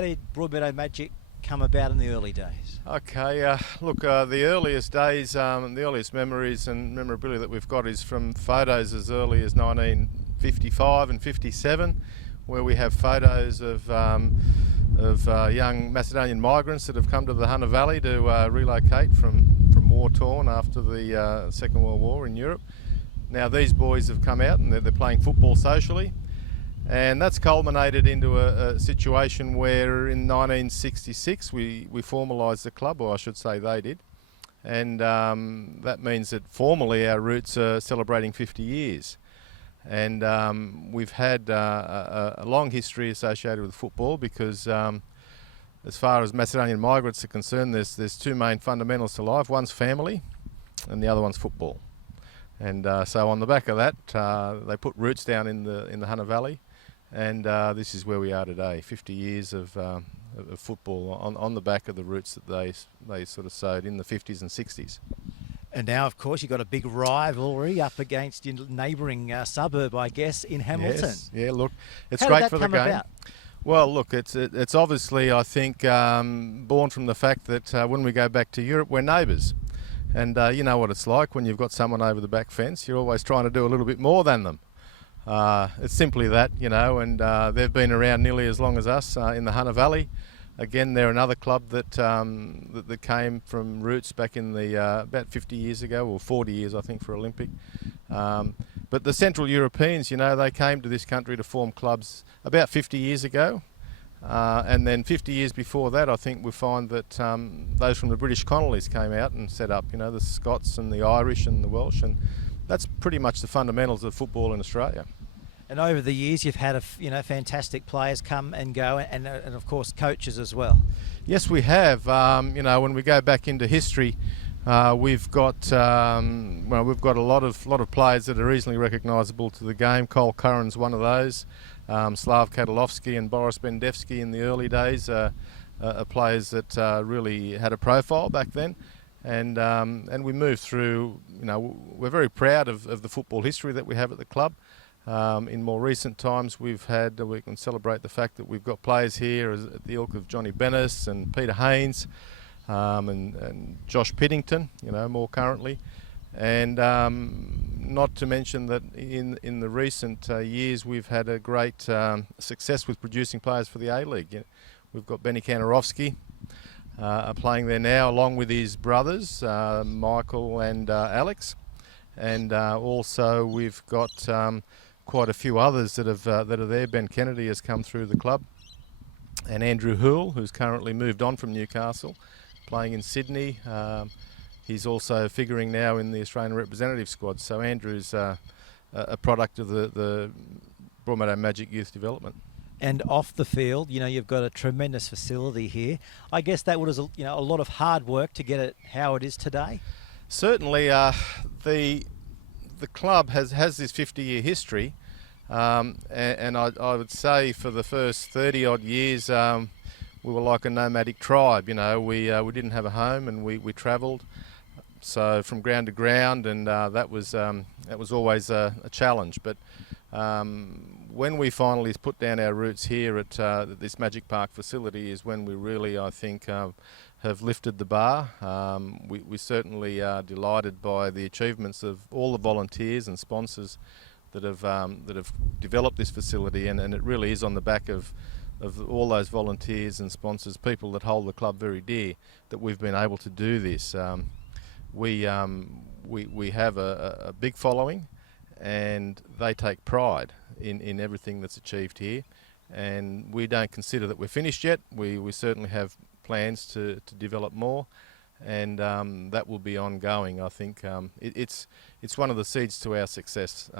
how did Broadmeadow Magic come about in the early days? Okay, look, the earliest days, the earliest memories and memorabilia that we've got is from photos as early as 1955 and 57, where we have photos of young Macedonian migrants that have come to the Hunter Valley to relocate from war-torn after the Second World War in Europe. Now these boys have come out and they're playing football socially, and that's culminated into a situation where in 1966 we formalised the club, or I should say they did, and that means that formally our roots are celebrating 50 years. And we've had a long history associated with football because as far as Macedonian migrants are concerned, there's two main fundamentals to life. One's family and the other one's football. And so on the back of that, they put roots down in the Hunter Valley, and this is where we are today, 50 years of football on the back of the roots that they sort of sowed in the 50s and 60s. And now, of course, you've got a big rivalry up against your neighbouring suburb, I guess, in Hamilton. Yes. Yeah, look, it's How great did that for the come game. about? Well, look, it's obviously, I think, born from the fact that when we go back to Europe, we're neighbours. And you know what it's like when you've got someone over the back fence. You're always trying to do a little bit more than them. It's simply that, you know, and they've been around nearly as long as us in the Hunter Valley. Again, they're another club that that came from roots back in the about 50 years ago, or 40 years, I think, for Olympic. But the Central Europeans, you know, they came to this country to form clubs about 50 years ago. And then 50 years before that, I think we find that those from the British colonies came out and set up, you know, the Scots and the Irish and the Welsh, and that's pretty much the fundamentals of football in Australia. And over the years, you've had fantastic players come and go, and of course coaches as well. Yes, we have. You know, when we go back into history, we've got we've got a lot of players that are easily recognisable to the game. Cole Curran's one of those. Slav Katilovsky and Boris Bendevsky in the early days are players that really had a profile back then. And we moved through. You know, we're very proud of the football history that we have at the club. In more recent times, we can celebrate the fact that we've got players here at the ilk of Johnny Bennis and Peter Haynes and Josh Piddington, you know, more currently. And not to mention that in the recent years, we've had a great success with producing players for the A-League. You know, we've got Benny Kantarovsky playing there now, along with his brothers, Michael and Alex. And also we've got quite a few others that are there. Ben Kennedy has come through the club, and Andrew Hoole, who's currently moved on from Newcastle, playing in Sydney. He's also figuring now in the Australian representative squad. So Andrew's a product of the Broadmeadow Magic Youth Development. And off the field, you know, you've got a tremendous facility here. I guess that was a lot of hard work to get it how it is today. Certainly, the club has this 50-year history, and I would say for the first 30 odd years we were like a nomadic tribe. You know, we didn't have a home, and we travelled, so from ground to ground, and that was always a challenge. But when we finally put down our roots here at this Magic Park facility is when we really, I think, have lifted the bar. We certainly are delighted by the achievements of all the volunteers and sponsors that have developed this facility, and it really is on the back of all those volunteers and sponsors, people that hold the club very dear, that we've been able to do this. We have a big following, and they take pride in everything that's achieved here, and we don't consider that we're finished yet. We certainly have plans to develop more, and that will be ongoing. I think it's one of the seeds to our success.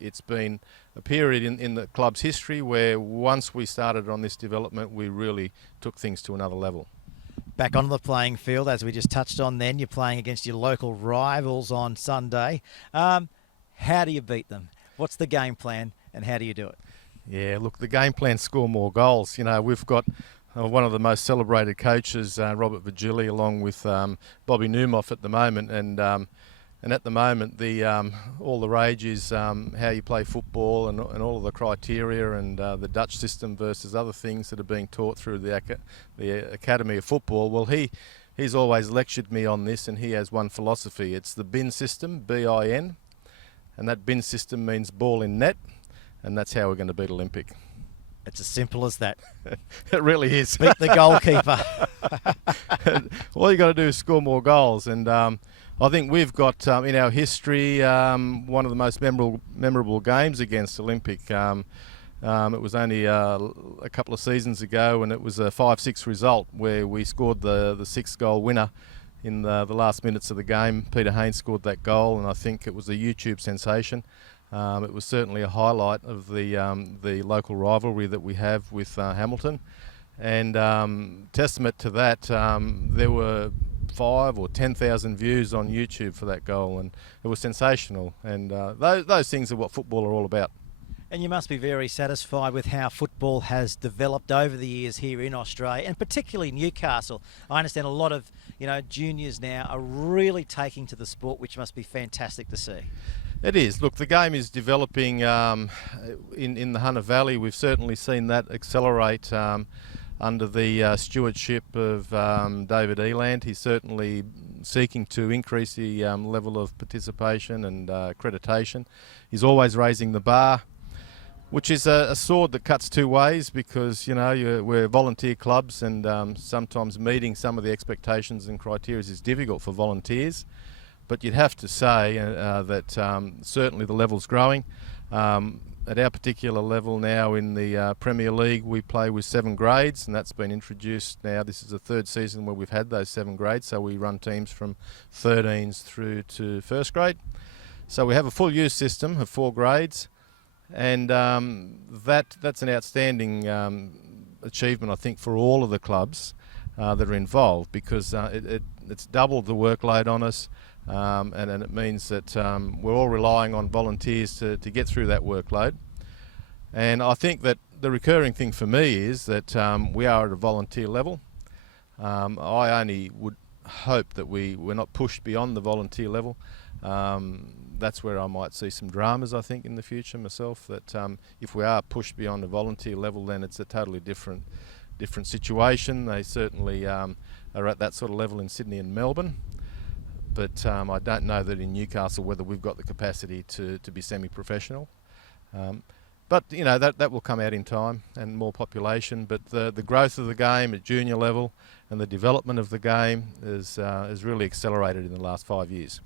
It's been a period in the club's history where once we started on this development, we really took things to another level. Back on the playing field, as we just touched on then, you're playing against your local rivals on Sunday. How do you beat them? What's the game plan, and how do you do it? Yeah, look, the game plan: score more goals. You know, we've got one of the most celebrated coaches, Robert Virgili, along with Bobby Newmoff at the moment, and And at the moment, all the rage is how you play football and all of the criteria and the Dutch system versus other things that are being taught through the Academy of Football. Well, he's always lectured me on this, and he has one philosophy. It's the bin system, B-I-N, and that bin system means ball in net, and that's how we're going to beat Olympic. It's as simple as that. It really is. Beat the goalkeeper. All you got to do is score more goals, and I think we've got in our history one of the most memorable games against Olympic. It was only a couple of seasons ago, and it was a 5-6 result where we scored the 6-goal winner in the last minutes of the game. Peter Haynes scored that goal, and I think it was a YouTube sensation. It was certainly a highlight of the local rivalry that we have with Hamilton, and testament to that, there were 5,000 or 10,000 views on YouTube for that goal, and it was sensational. And those things are what football are all about. And you must be very satisfied with how football has developed over the years here in Australia, and particularly Newcastle. I understand a lot of juniors now are really taking to the sport, which must be fantastic to see. It is. Look, the game is developing in the Hunter Valley. We've certainly seen that accelerate under the stewardship of David Eland. He's certainly seeking to increase the level of participation and accreditation. He's always raising the bar, which is a sword that cuts two ways, because we're volunteer clubs, and sometimes meeting some of the expectations and criteria is difficult for volunteers. But you'd have to say that certainly the level's growing. At our particular level now in the Premier League, we play with 7 grades, and that's been introduced now. This is the 3rd season where we've had those 7 grades, so we run teams from 13s through to 1st grade. So we have a full use system of 4 grades, and that's an outstanding achievement, I think, for all of the clubs that are involved, because it's doubled the workload on us. And it means that we're all relying on volunteers to get through that workload. And I think that the recurring thing for me is that we are at a volunteer level. I only would hope that we're not pushed beyond the volunteer level. That's where I might see some dramas, I think, in the future myself, that if we are pushed beyond the volunteer level, then it's a totally different situation. They certainly are at that sort of level in Sydney and Melbourne. But I don't know that in Newcastle whether we've got the capacity to be semi-professional. But that will come out in time, and more population. But the growth of the game at junior level and the development of the game is really accelerated in the last 5 years.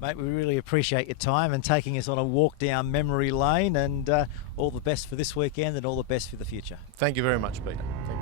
Mate, we really appreciate your time and taking us on a walk down memory lane, and all the best for this weekend and all the best for the future. Thank you very much, Peter. Thank you.